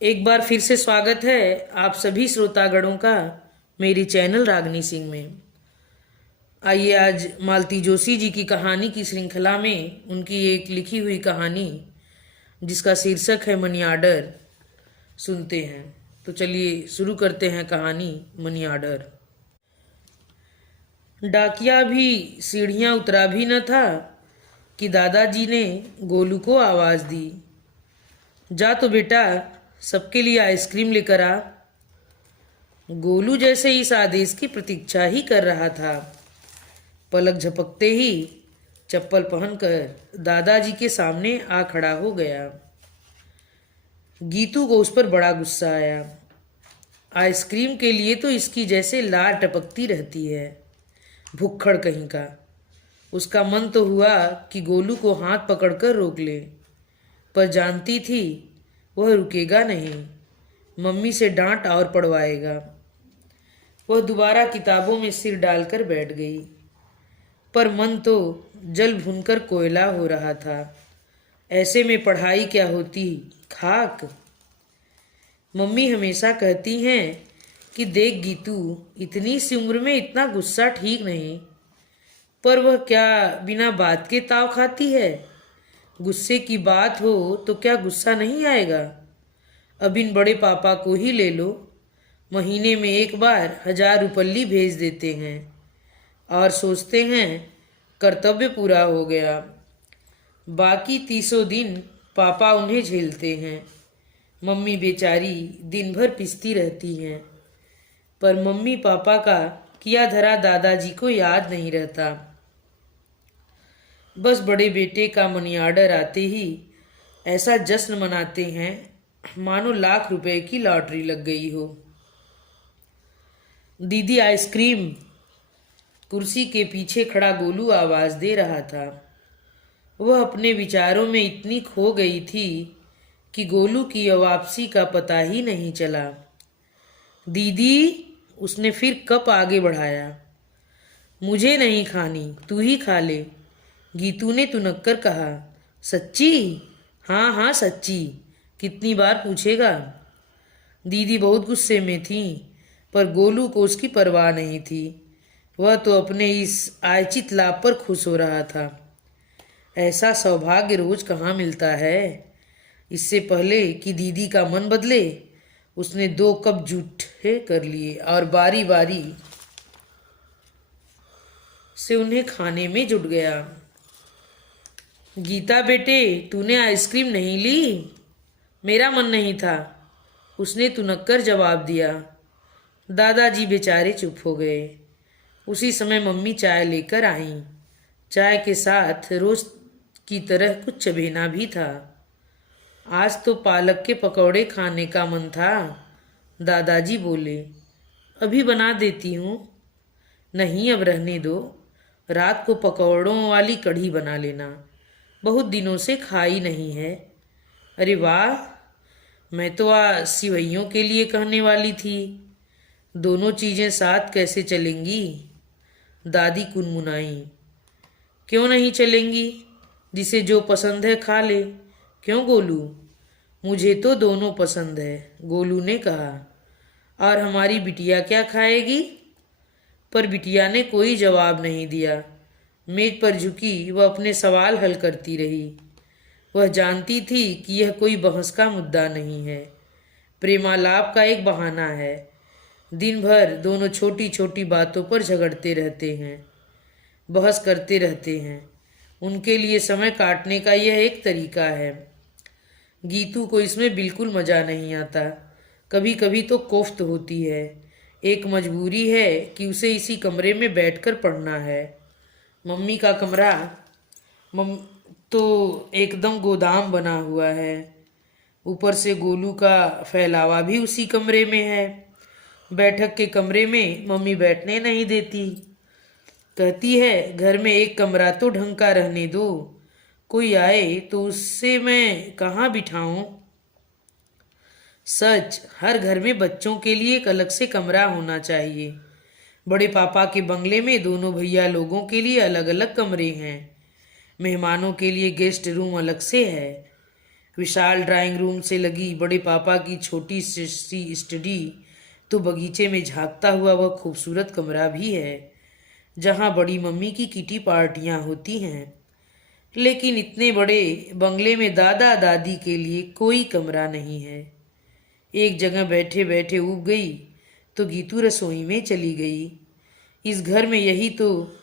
एक बार फिर से स्वागत है आप सभी श्रोतागणों का मेरी चैनल रागनी सिंह में। आइए आज मालती जोशी जी की कहानी की श्रृंखला में उनकी एक लिखी हुई कहानी जिसका शीर्षक है मनी आर्डर सुनते हैं। तो चलिए शुरू करते हैं कहानी मनी आर्डर। डाकिया भी सीढ़ियां उतरा भी न था कि दादाजी ने गोलू को आवाज दी, जा तो बेटा सबके लिए आइसक्रीम लेकर आ। गोलू जैसे इस आदेश की प्रतीक्षा ही कर रहा था। पलक झपकते ही चप्पल पहनकर दादाजी के सामने आ खड़ा हो गया। गीतू को उस पर बड़ा गुस्सा आया। आइसक्रीम के लिए तो इसकी जैसे लार टपकती रहती है, भुक्खड़ कहीं का। उसका मन तो हुआ कि गोलू को हाथ पकड़कर रोक ले, पर जानती थी वह रुकेगा नहीं, मम्मी से डांट और पड़वाएगा। वह दोबारा किताबों में सिर डालकर बैठ गई, पर मन तो जल भुनकर कोयला हो रहा था। ऐसे में पढ़ाई क्या होती, खाक। मम्मी हमेशा कहती हैं कि देख गीतू, इतनी सी उम्र में इतना गुस्सा ठीक नहीं, पर वह क्या बिना बात के ताव खाती है। गुस्से की बात हो तो क्या गुस्सा नहीं आएगा। अब इन बड़े पापा को ही ले लो, महीने में एक बार 1000 रुपल्ली भेज देते हैं और सोचते हैं कर्तव्य पूरा हो गया। बाकी 30 दिन पापा उन्हें झेलते हैं। मम्मी बेचारी दिन भर पिसती रहती हैं, पर मम्मी पापा का किया धरा दादाजी को याद नहीं रहता। बस बड़े बेटे का मनी आर्डर आते ही ऐसा जश्न मनाते हैं मानो लाख रुपए की लॉटरी लग गई हो। दीदी आइसक्रीम। कुर्सी के पीछे खड़ा गोलू आवाज दे रहा था। वह अपने विचारों में इतनी खो गई थी कि गोलू की वापसी का पता ही नहीं चला। दीदी, उसने फिर कप आगे बढ़ाया। मुझे नहीं खानी, तू ही खा ले, गीतू ने तुनक्कर कहा। सच्ची? हाँ हाँ सच्ची, कितनी बार पूछेगा। दीदी बहुत गुस्से में थी, पर गोलू को उसकी परवाह नहीं थी। वह तो अपने इस आयचित लाभ पर खुश हो रहा था। ऐसा सौभाग्य रोज कहाँ मिलता है। इससे पहले कि दीदी का मन बदले, उसने 2 कप जूठे कर लिए और बारी बारी से उन्हें खाने में जुट गया। गीता बेटे, तूने आइसक्रीम नहीं ली? मेरा मन नहीं था, उसने तुनक्कर जवाब दिया। दादाजी बेचारे चुप हो गए। उसी समय मम्मी चाय लेकर आईं। चाय के साथ रोज की तरह कुछ चबेना भी था। आज तो पालक के पकौड़े खाने का मन था। दादाजी बोले, अभी बना देती हूँ। नहीं, अब रहने दो, रात को पकौड़ों वाली कढ़ी बना लेना, बहुत दिनों से खाई नहीं है। अरे वाह, मैं तो आज सिवैयों के लिए कहने वाली थी। दोनों चीजें साथ कैसे चलेंगी? दादी कुनमुनाई। क्यों नहीं चलेंगी? जिसे जो पसंद है खा ले। क्यों गोलू? मुझे तो दोनों पसंद है, गोलू ने कहा। और हमारी बिटिया क्या खाएगी? पर बिटिया ने कोई जवाब नहीं दिया। मेज पर झुकी वह अपने सवाल हल करती रही। वह जानती थी कि यह कोई बहस का मुद्दा नहीं है, प्रेमालाप का एक बहाना है। दिन भर दोनों छोटी छोटी बातों पर झगड़ते रहते हैं, बहस करते रहते हैं। उनके लिए समय काटने का यह एक तरीका है। गीतू को इसमें बिल्कुल मजा नहीं आता। कभी कभी तो कोफ्त होती है। एक मजबूरी है कि उसे इसी कमरे में बैठकर पढ़ना है। मम्मी का कमरा तो एकदम गोदाम बना हुआ है। ऊपर से गोलू का फैलावा भी उसी कमरे में है। बैठक के कमरे में मम्मी बैठने नहीं देती। कहती है घर में एक कमरा तो ढंग का रहने दो, कोई आए तो उससे मैं कहाँ बिठाऊं। सच, हर घर में बच्चों के लिए एक अलग से कमरा होना चाहिए। बड़े पापा के बंगले में दोनों भैया लोगों के लिए अलग अलग कमरे हैं। मेहमानों के लिए गेस्ट रूम अलग से है। विशाल ड्राइंग रूम से लगी बड़े पापा की छोटी सी स्टडी तो बगीचे में झांकता हुआ वह खूबसूरत कमरा भी है जहां बड़ी मम्मी की किटी पार्टियां होती हैं। लेकिन इतने बड़े बंगले में दादा दादी के लिए कोई कमरा नहीं है। एक जगह बैठे बैठे ऊब गई तो गीतू रसोई में चली गई। इस घर में यही तो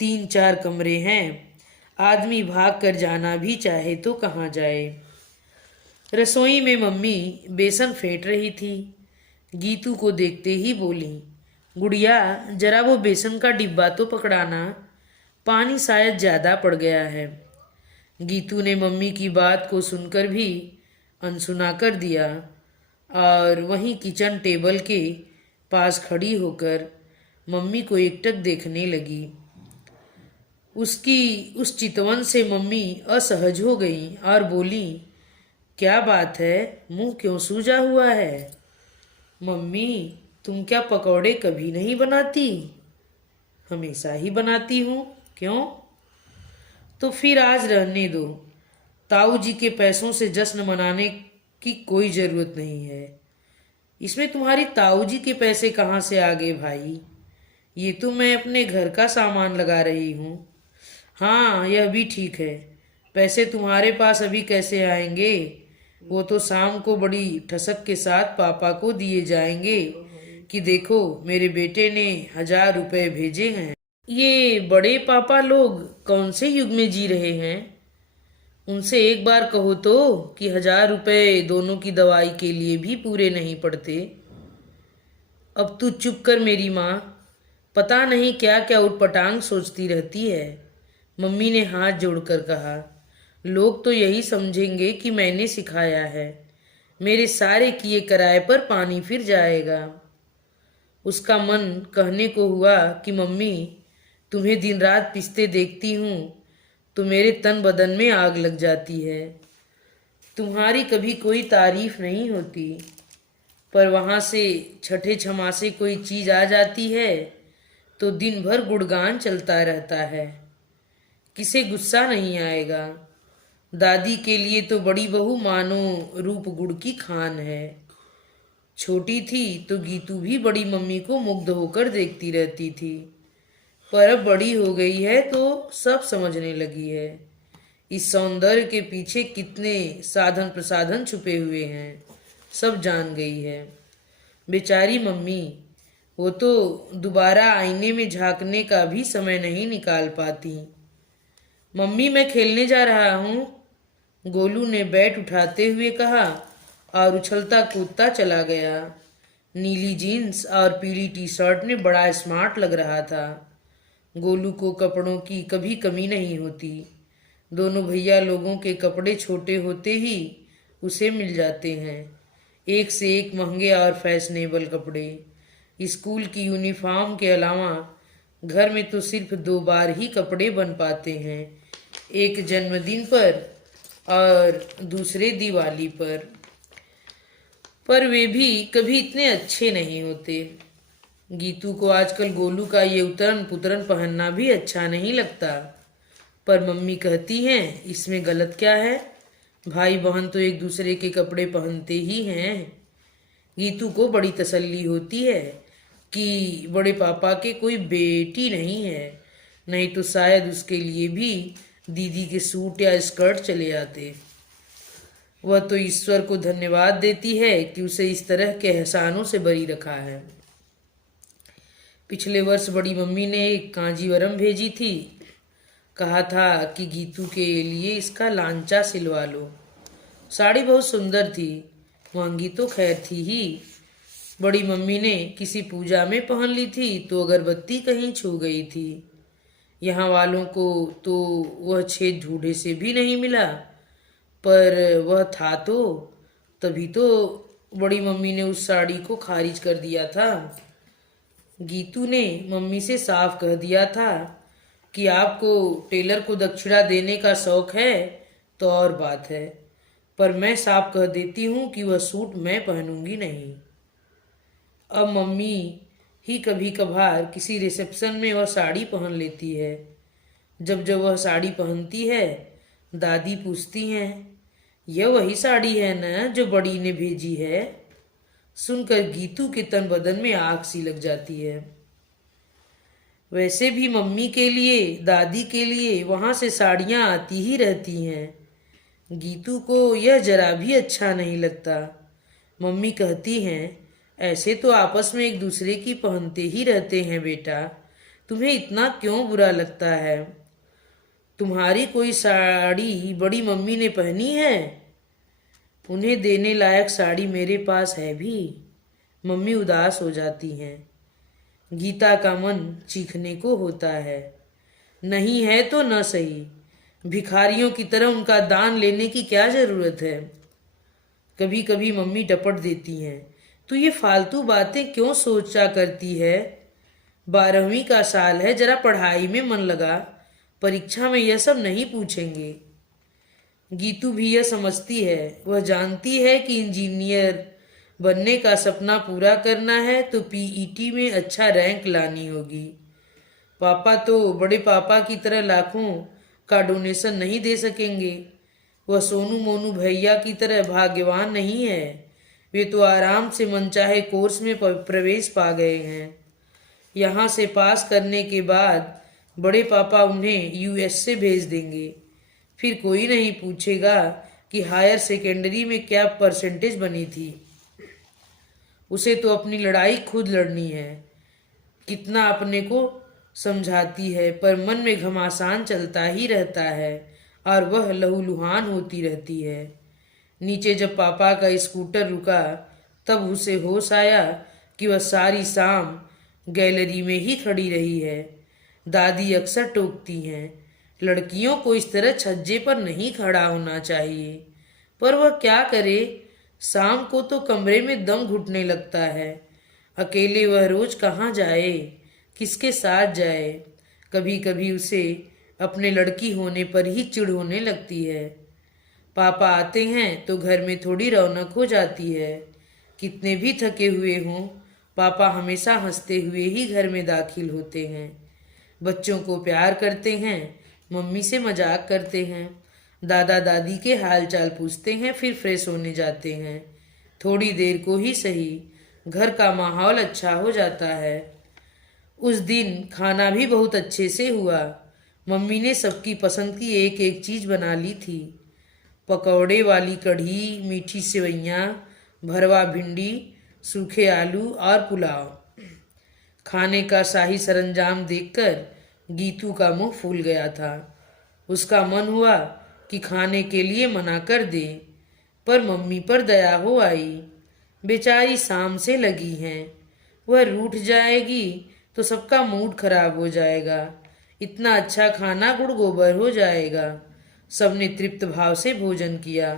3-4 कमरे हैं। आदमी भाग कर जाना भी चाहे तो कहाँ जाए। रसोई में मम्मी बेसन फेंट रही थी। गीतू को देखते ही बोली, गुड़िया जरा वो बेसन का डिब्बा तो पकड़ाना, पानी शायद ज्यादा पड़ गया है। गीतू ने मम्मी की बात को सुनकर भी अनसुना कर दिया और वहीं किचन टेबल के पास खड़ी होकर मम्मी को एकटक देखने लगी। उसकी उस चितवन से मम्मी असहज हो गई और बोली, क्या बात है, मुंह क्यों सूजा हुआ है? मम्मी तुम क्या पकौड़े कभी नहीं बनाती? हमेशा ही बनाती हूँ, क्यों? तो फिर आज रहने दो। ताऊ जी के पैसों से जश्न मनाने की कोई जरूरत नहीं है। इसमें तुम्हारी ताऊ जी के पैसे कहाँ से आ गए भाई? ये तो मैं अपने घर का सामान लगा रही हूँ। हाँ यह भी ठीक है। पैसे तुम्हारे पास अभी कैसे आएंगे? वो तो शाम को बड़ी ठसक के साथ पापा को दिए जाएंगे कि देखो मेरे बेटे ने 1000 रुपए भेजे हैं। ये बड़े पापा लोग कौन से युग में जी रहे हैं? उनसे एक बार कहो तो कि 1000 रुपए दोनों की दवाई के लिए भी पूरे नहीं पड़ते। अब तू चुप कर मेरी माँ। पता नहीं क्या क्या उटपटांग सोचती रहती है। मम्मी ने हाथ जोड़कर कहा, लोग तो यही समझेंगे कि मैंने सिखाया है। मेरे सारे किए कराए पर पानी फिर जाएगा। उसका मन कहने को हुआ कि मम्मी तुम्हें दिन रात पिसते देखती हूँ तो मेरे तन बदन में आग लग जाती है। तुम्हारी कभी कोई तारीफ नहीं होती, पर वहाँ से छठे छमासे कोई चीज आ जाती है तो दिन भर गुणगान चलता रहता है। किसे गुस्सा नहीं आएगा? दादी के लिए तो बड़ी बहू मानो रूप गुड़ की खान है। छोटी थी तो गीतू भी बड़ी मम्मी को मुग्ध होकर देखती रहती थी, पर अब बड़ी हो गई है तो सब समझने लगी है। इस सौंदर्य के पीछे कितने साधन प्रसाधन छुपे हुए हैं सब जान गई है। बेचारी मम्मी, वो तो दोबारा आईने में झांकने का भी समय नहीं निकाल पाती। मम्मी मैं खेलने जा रहा हूँ, गोलू ने बैट उठाते हुए कहा और उछलता कूदता चला गया। नीली जीन्स और पीली टी शर्ट में बड़ा स्मार्ट लग रहा था। गोलू को कपड़ों की कभी कमी नहीं होती। दोनों भैया लोगों के कपड़े छोटे होते ही उसे मिल जाते हैं, एक से एक महंगे और फैशनेबल कपड़े। स्कूल की यूनिफॉर्म के अलावा घर में तो सिर्फ 2 बार ही कपड़े बन पाते हैं, एक जन्मदिन पर और दूसरे दिवाली पर वे भी कभी इतने अच्छे नहीं होते। गीतू को आजकल गोलू का ये उतरन पुतरन पहनना भी अच्छा नहीं लगता, पर मम्मी कहती हैं इसमें गलत क्या है? भाई बहन तो एक दूसरे के कपड़े पहनते ही हैं। गीतू को बड़ी तसल्ली होती है कि बड़े पापा के कोई बेटी नहीं है, नहीं तो शायद उसके लिए भी दीदी के सूट या स्कर्ट चले आते। वह तो ईश्वर को धन्यवाद देती है कि उसे इस तरह के एहसानों से बरी रखा है। पिछले वर्ष बड़ी मम्मी ने एक कांजीवरम भेजी थी। कहा था कि गीतू के लिए इसका लांचा सिलवा लो। साड़ी बहुत सुंदर थी, महंगी तो खैर थी ही। बड़ी मम्मी ने किसी पूजा में पहन ली थी तो अगरबत्ती कहीं छू गई थी। यहाँ वालों को तो वह छेद ढूंढे से भी नहीं मिला, पर वह था तो तभी तो बड़ी मम्मी ने उस साड़ी को खारिज कर दिया था। गीतू ने मम्मी से साफ कह दिया था कि आपको टेलर को दक्षिणा देने का शौक है तो और बात है, पर मैं साफ कह देती हूँ कि वह सूट मैं पहनूंगी नहीं। अब मम्मी ही कभी कभार किसी रिसेप्शन में वह साड़ी पहन लेती है। जब जब वह साड़ी पहनती है दादी पूछती हैं, यह वही साड़ी है ना जो बड़ी ने भेजी है? सुनकर गीतू के तन बदन में आग सी लग जाती है। वैसे भी मम्मी के लिए, दादी के लिए वहां से साड़ियां आती ही रहती हैं। गीतू को यह जरा भी अच्छा नहीं लगता। मम्मी कहती हैं, ऐसे तो आपस में एक दूसरे की पहनते ही रहते हैं बेटा, तुम्हें इतना क्यों बुरा लगता है? तुम्हारी कोई साड़ी बड़ी मम्मी ने पहनी है? उन्हें देने लायक साड़ी मेरे पास है भी। मम्मी उदास हो जाती हैं। गीता का मन चीखने को होता है। नहीं है तो न सही, भिखारियों की तरह उनका दान लेने की क्या जरूरत है? कभी कभी मम्मी डपट देती हैं, तू ये फालतू बातें क्यों सोचा करती है? 12वीं का साल है, जरा पढ़ाई में मन लगा, परीक्षा में यह सब नहीं पूछेंगे। गीतू भी यह समझती है, वह जानती है कि इंजीनियर बनने का सपना पूरा करना है तो पीईटी में अच्छा रैंक लानी होगी। पापा तो बड़े पापा की तरह लाखों का डोनेशन नहीं दे सकेंगे। वह सोनू मोनू भैया की तरह भाग्यवान नहीं है। वे तो आराम से मनचाहे कोर्स में प्रवेश पा गए हैं। यहाँ से पास करने के बाद बड़े पापा उन्हें यूएस से भेज देंगे। फिर कोई नहीं पूछेगा कि हायर सेकेंडरी में क्या परसेंटेज बनी थी। उसे तो अपनी लड़ाई खुद लड़नी है। कितना अपने को समझाती है पर मन में घमासान चलता ही रहता है और वह लहूलुहान होती रहती है। नीचे जब पापा का स्कूटर रुका तब उसे होश आया कि वह सारी शाम गैलरी में ही खड़ी रही है। दादी अक्सर टोकती हैं, लड़कियों को इस तरह छज्जे पर नहीं खड़ा होना चाहिए, पर वह क्या करे? शाम को तो कमरे में दम घुटने लगता है। अकेले वह रोज कहाँ जाए, किसके साथ जाए? कभी कभी उसे अपने लड़की होने पर ही चिढ़ होने लगती है। पापा आते हैं तो घर में थोड़ी रौनक हो जाती है। कितने भी थके हुए हों, पापा हमेशा हंसते हुए ही घर में दाखिल होते हैं। बच्चों को प्यार करते हैं, मम्मी से मजाक करते हैं, दादा दादी के हाल चाल पूछते हैं, फिर फ्रेश होने जाते हैं। थोड़ी देर को ही सही, घर का माहौल अच्छा हो जाता है। उस दिन खाना भी बहुत अच्छे से हुआ। मम्मी ने सबकी पसंद की एक एक चीज बना ली थी। पकौड़े वाली कढ़ी, मीठी सेवइयाँ, भरवा भिंडी, सूखे आलू और पुलाव। खाने का शाही सरंजाम देखकर गीतू का मुंह फूल गया था। उसका मन हुआ कि खाने के लिए मना कर दे, पर मम्मी पर दया हो आई। बेचारी शाम से लगी हैं, वह रूठ जाएगी तो सबका मूड खराब हो जाएगा। इतना अच्छा खाना गुड़ गोबर हो जाएगा। सबने तृप्त भाव से भोजन किया।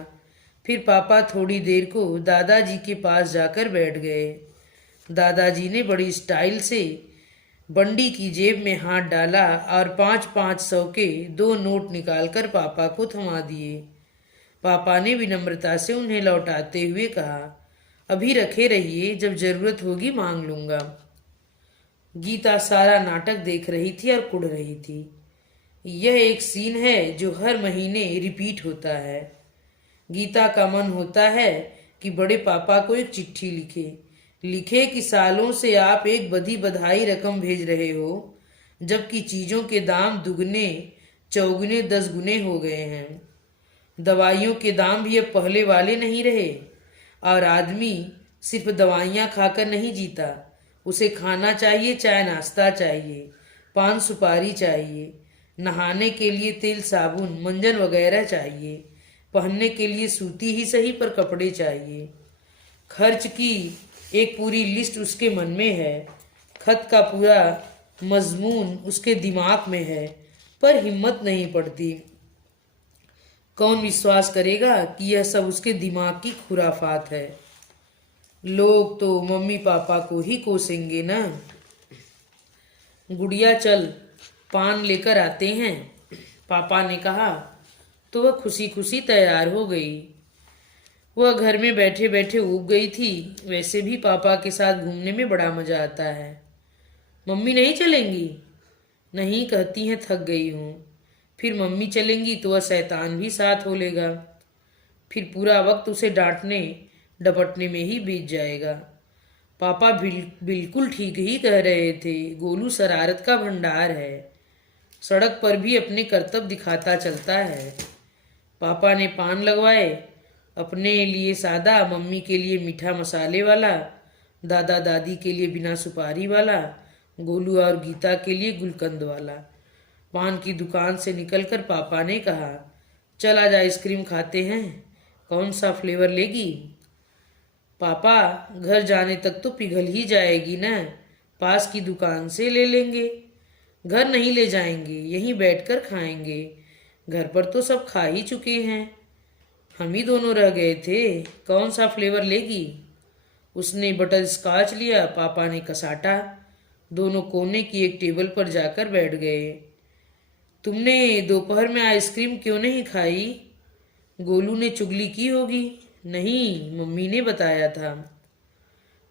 फिर पापा थोड़ी देर को दादाजी के पास जाकर बैठ गए। दादाजी ने बड़ी स्टाइल से बंडी की जेब में हाथ डाला और 5-5 सौ के 2 नोट निकालकर पापा को थमा दिए। पापा ने विनम्रता से उन्हें लौटाते हुए कहा, अभी रखे रहिए, जब जरूरत होगी मांग लूंगा। गीता सारा नाटक देख रही थी और कुढ़ रही थी। यह एक सीन है जो हर महीने रिपीट होता है। गीता का मन होता है कि बड़े पापा को एक चिट्ठी लिखे कि सालों से आप एक बधी बधाई रकम भेज रहे हो, जबकि चीजों के दाम दुगने चौगुने 10 गुने हो गए हैं। दवाइयों के दाम भी अब पहले वाले नहीं रहे और आदमी सिर्फ दवाइयाँ खाकर नहीं जीता। उसे खाना चाहिए, चाय नाश्ता चाहिए, पान सुपारी चाहिए, नहाने के लिए तेल साबुन मंजन वगैरह चाहिए, पहनने के लिए सूती ही सही पर कपड़े चाहिए। खर्च की एक पूरी लिस्ट उसके मन में है। खत का पूरा मजमून उसके दिमाग में है, पर हिम्मत नहीं पड़ती। कौन विश्वास करेगा कि यह सब उसके दिमाग की खुराफात है? लोग तो मम्मी पापा को ही कोसेंगे ना। गुड़िया चल, पान लेकर आते हैं, पापा ने कहा तो वह खुशी खुशी तैयार हो गई। वह घर में बैठे बैठे ऊब गई थी। वैसे भी पापा के साथ घूमने में बड़ा मजा आता है। मम्मी नहीं चलेंगी? नहीं, कहती हैं थक गई हूँ। फिर मम्मी चलेंगी तो वह शैतान भी साथ हो लेगा। फिर पूरा वक्त उसे डांटने डपटने में ही बीत जाएगा। पापा बिल्कुल ठीक ही कह रहे थे। गोलू शरारत का भंडार है। सड़क पर भी अपने करतब दिखाता चलता है। पापा ने पान लगवाए, अपने लिए सादा, मम्मी के लिए मीठा मसाले वाला, दादा दादी के लिए बिना सुपारी वाला, गोलू और गीता के लिए गुलकंद वाला। पान की दुकान से निकलकर पापा ने कहा, चल आज आइसक्रीम खाते हैं, कौन सा फ्लेवर लेगी? पापा, घर जाने तक तो पिघल ही जाएगी ना, पास की दुकान से ले लेंगे। घर नहीं ले जाएंगे, यहीं बैठकर खाएंगे, घर पर तो सब खा ही चुके हैं, हम ही दोनों रह गए थे, कौन सा फ्लेवर लेगी? उसने बटर स्कॉच लिया, पापा ने कसाटा। दोनों कोने की एक टेबल पर जाकर बैठ गए। तुमने दोपहर में आइसक्रीम क्यों नहीं खाई? गोलू ने चुगली की होगी। नहीं, मम्मी ने बताया था।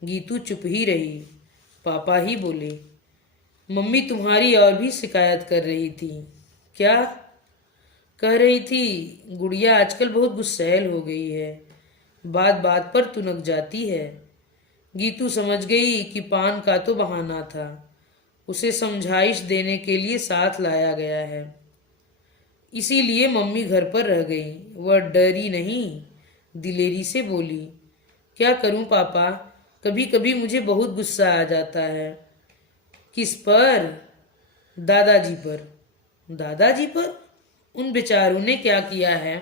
गीतू चुप ही रही। पापा ही बोले, मम्मी तुम्हारी और भी शिकायत कर रही थी। क्या? कह रही थी गुड़िया आजकल बहुत गुस्सैल हो गई है, बात बात पर तुनक जाती है। गीतू समझ गई कि पान का तो बहाना था, उसे समझाइश देने के लिए साथ लाया गया है, इसीलिए मम्मी घर पर रह गई। वह डरी नहीं, दिलेरी से बोली, क्या करूं पापा, कभी कभी मुझे बहुत गुस्सा आ जाता है। किस पर? दादाजी पर। दादाजी पर? उन बेचारों ने क्या किया है?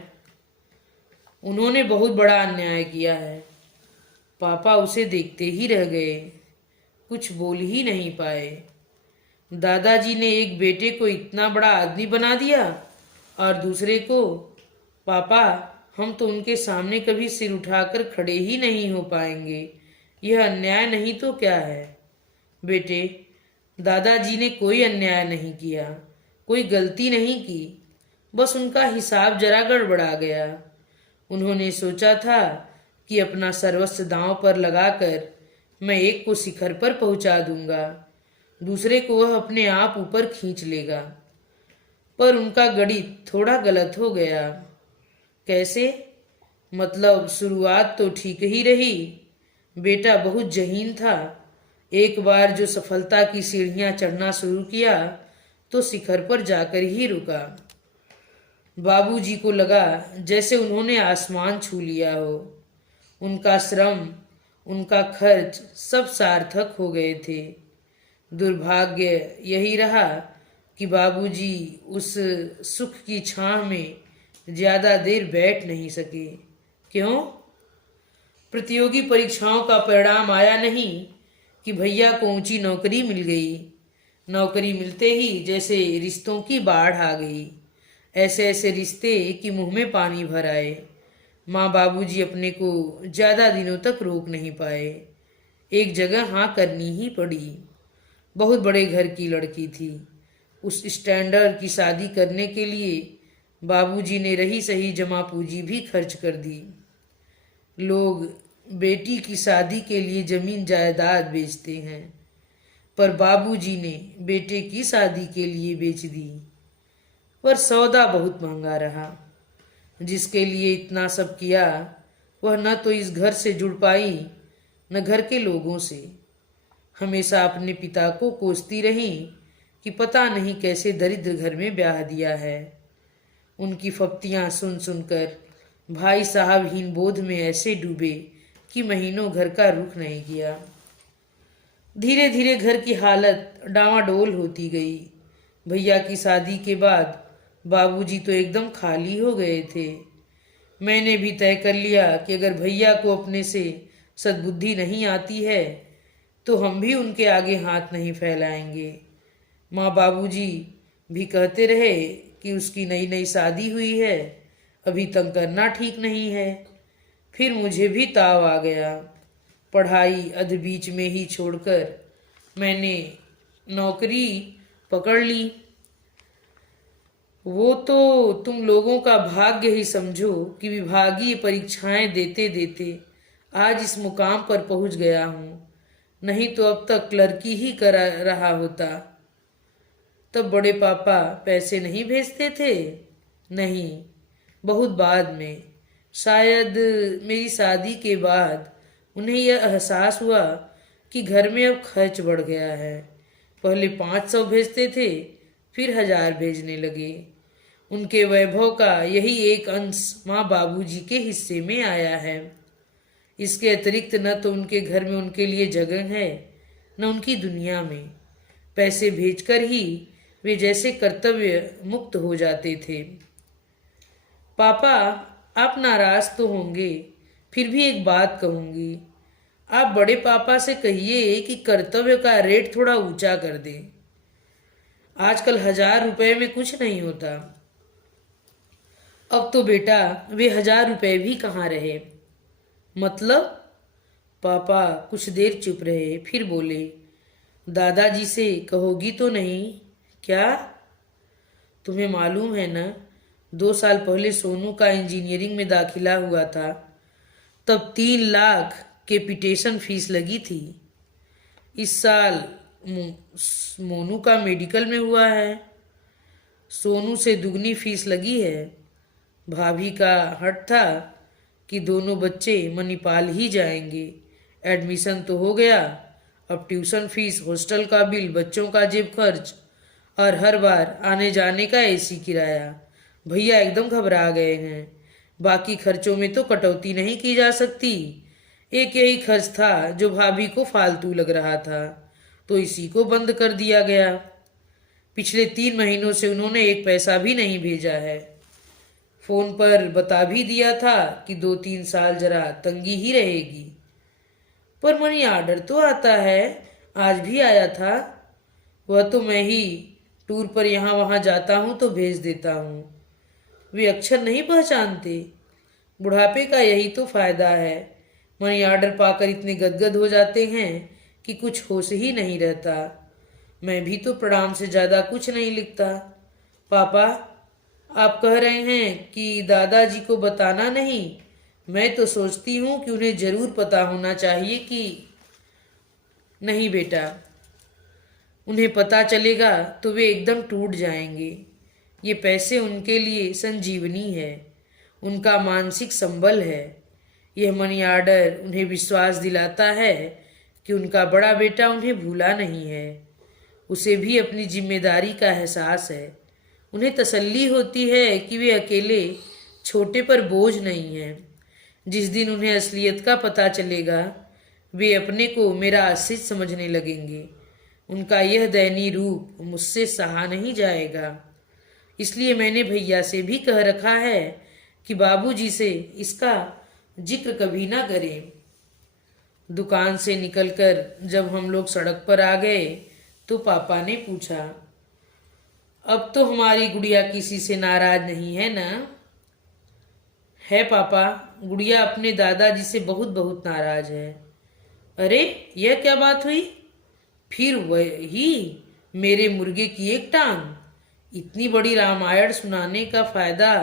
उन्होंने बहुत बड़ा अन्याय किया है। पापा उसे देखते ही रह गए, कुछ बोल ही नहीं पाए। दादाजी ने एक बेटे को इतना बड़ा आदमी बना दिया और दूसरे को, पापा हम तो उनके सामने कभी सिर उठाकर खड़े ही नहीं हो पाएंगे। यह अन्याय नहीं तो क्या है? बेटे, दादाजी ने कोई अन्याय नहीं किया, कोई गलती नहीं की, बस उनका हिसाब जरा गड़बड़ा गया। उन्होंने सोचा था कि अपना सर्वस्व दांव पर लगाकर मैं एक को शिखर पर पहुंचा दूंगा, दूसरे को वह अपने आप ऊपर खींच लेगा। पर उनका गणित थोड़ा गलत हो गया। कैसे? मतलब शुरुआत तो ठीक ही रही। बेटा बहुत जहीन था, एक बार जो सफलता की सीढ़ियां चढ़ना शुरू किया तो शिखर पर जाकर ही रुका। बाबूजी को लगा जैसे उन्होंने आसमान छू लिया हो। उनका श्रम, उनका खर्च सब सार्थक हो गए थे। दुर्भाग्य यही रहा कि बाबूजी उस सुख की छाह में ज्यादा देर बैठ नहीं सके। क्यों? प्रतियोगी परीक्षाओं का परिणाम आया नहीं कि भैया को ऊंची नौकरी मिल गई। नौकरी मिलते ही जैसे रिश्तों की बाढ़ आ गई, ऐसे ऐसे रिश्ते कि मुंह में पानी भर आए। माँ बाबूजी अपने को ज्यादा दिनों तक रोक नहीं पाए, एक जगह हाँ करनी ही पड़ी। बहुत बड़े घर की लड़की थी, उस स्टैंडर्ड की शादी करने के लिए बाबूजी ने रही सही जमा पूंजी भी खर्च कर दी। लोग बेटी की शादी के लिए जमीन जायदाद बेचते हैं, पर बाबूजी ने बेटे की शादी के लिए बेच दी। पर सौदा बहुत महंगा रहा। जिसके लिए इतना सब किया वह न तो इस घर से जुड़ पाई न घर के लोगों से। हमेशा अपने पिता को कोसती रही कि पता नहीं कैसे दरिद्र घर में ब्याह दिया है। उनकी फप्तियां सुन सुनकर भाई साहब हीन बोध में ऐसे डूबे कि महीनों घर का रुख नहीं किया। धीरे धीरे घर की हालत डामाडोल होती गई। भैया की शादी के बाद बाबूजी तो एकदम खाली हो गए थे। मैंने भी तय कर लिया कि अगर भैया को अपने से सद्बुद्धि नहीं आती है तो हम भी उनके आगे हाथ नहीं फैलाएंगे। माँ बाबूजी भी कहते रहे कि उसकी नई नई शादी हुई है, अभी तंग करना ठीक नहीं है। फिर मुझे भी ताव आ गया। पढ़ाई अध बीच में ही छोड़कर मैंने नौकरी पकड़ ली। वो तो तुम लोगों का भाग्य ही समझो कि विभागीय परीक्षाएं देते देते आज इस मुकाम पर पहुंच गया हूँ, नहीं तो अब तक क्लर्की ही कर रहा होता। तब बड़े पापा पैसे नहीं भेजते थे? नहीं, बहुत बाद में। शायद मेरी शादी के बाद उन्हें यह एहसास हुआ कि घर में अब खर्च बढ़ गया है। पहले 500 भेजते थे, फिर 1000 भेजने लगे। उनके वैभव का यही एक अंश माँ बाबूजी के हिस्से में आया है। इसके अतिरिक्त न तो उनके घर में उनके लिए जगह है, न उनकी दुनिया में। पैसे भेजकर ही वे जैसे कर्तव्य मुक्त हो जाते थे। पापा, आप नाराज तो होंगे, फिर भी एक बात कहूंगी। आप बड़े पापा से कहिए कि कर्तव्य का रेट थोड़ा ऊंचा कर दें। आजकल 1000 रुपए में कुछ नहीं होता। अब तो बेटा वे 1000 रुपए भी कहाँ रहे। मतलब? पापा कुछ देर चुप रहे, फिर बोले, दादाजी से कहोगी तो नहीं क्या? तुम्हें मालूम है ना, 2 साल पहले सोनू का इंजीनियरिंग में दाखिला हुआ था। तब 3 लाख कैपिटेशन फीस लगी थी। इस साल मोनू का मेडिकल में हुआ है, सोनू से दुगनी फीस लगी है। भाभी का हट था कि दोनों बच्चे मणिपाल ही जाएंगे। एडमिशन तो हो गया, अब ट्यूशन फीस, हॉस्टल का बिल, बच्चों का जेब खर्च और हर बार आने जाने का एसी किराया। भैया एकदम घबरा गए हैं। बाकी खर्चों में तो कटौती नहीं की जा सकती। एक यही खर्च था जो भाभी को फालतू लग रहा था, तो इसी को बंद कर दिया गया। पिछले 3 महीनों से उन्होंने एक पैसा भी नहीं भेजा है। फोन पर बता भी दिया था कि 2-3 साल जरा तंगी ही रहेगी। पर मनी आर्डर तो आता है, आज भी आया था। वह तो मैं ही टूर पर यहाँ वहाँ जाता हूँ तो भेज देता हूँ। वे अक्षर नहीं पहचानते। बुढ़ापे का यही तो फायदा है। मनी आर्डर पाकर इतने गदगद हो जाते हैं कि कुछ होश ही नहीं रहता। मैं भी तो प्रणाम से ज्यादा कुछ नहीं लिखता। पापा, आप कह रहे हैं कि दादाजी को बताना नहीं? मैं तो सोचती हूँ कि उन्हें जरूर पता होना चाहिए कि नहीं बेटा, उन्हें पता चलेगा तो वे एकदम टूट जाएंगे। ये पैसे उनके लिए संजीवनी है, उनका मानसिक संबल है। यह मनी आर्डर उन्हें विश्वास दिलाता है कि उनका बड़ा बेटा उन्हें भूला नहीं है। उसे भी अपनी जिम्मेदारी का एहसास है। उन्हें तसल्ली होती है कि वे अकेले छोटे पर बोझ नहीं हैं। जिस दिन उन्हें असलियत का पता चलेगा, वे अपने को मेरा आश्रित समझने लगेंगे। उनका यह दयनीय रूप मुझसे सहा नहीं जाएगा। इसलिए मैंने भैया से भी कह रखा है कि बाबूजी से इसका जिक्र कभी ना करें। दुकान से निकलकर जब हम लोग सड़क पर आ गए तो पापा ने पूछा, अब तो हमारी गुड़िया किसी से नाराज नहीं है ना? है पापा, गुड़िया अपने दादाजी से बहुत बहुत नाराज है। अरे, यह क्या बात हुई? फिर वही मेरे मुर्गे की एक टांग। इतनी बड़ी रामायण सुनाने का फायदा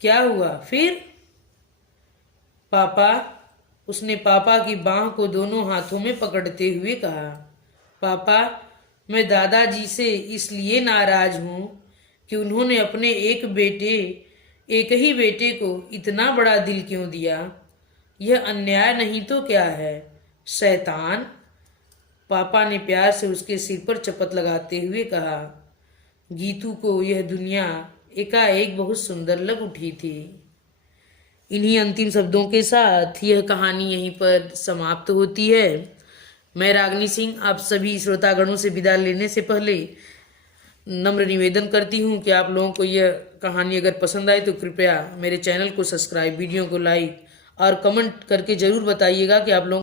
क्या हुआ फिर? पापा, उसने पापा की बांह को दोनों हाथों में पकड़ते हुए कहा, पापा, मैं दादाजी से इसलिए नाराज हूं कि उन्होंने अपने एक ही बेटे को इतना बड़ा दिल क्यों दिया? यह अन्याय नहीं तो क्या है? शैतान। पापा ने प्यार से उसके सिर पर चपत लगाते हुए कहा। गीतू को यह दुनिया एकाएक बहुत सुंदर लग उठी थी। इन्हीं अंतिम शब्दों के साथ यह कहानी यहीं पर समाप्त होती है। मैं रागनी सिंह आप सभी श्रोतागणों से विदा लेने से पहले नम्र निवेदन करती हूँ कि आप लोगों को यह कहानी अगर पसंद आए तो कृपया मेरे चैनल को सब्सक्राइब, वीडियो को लाइक और कमेंट करके ज़रूर बताइएगा कि आप लोगों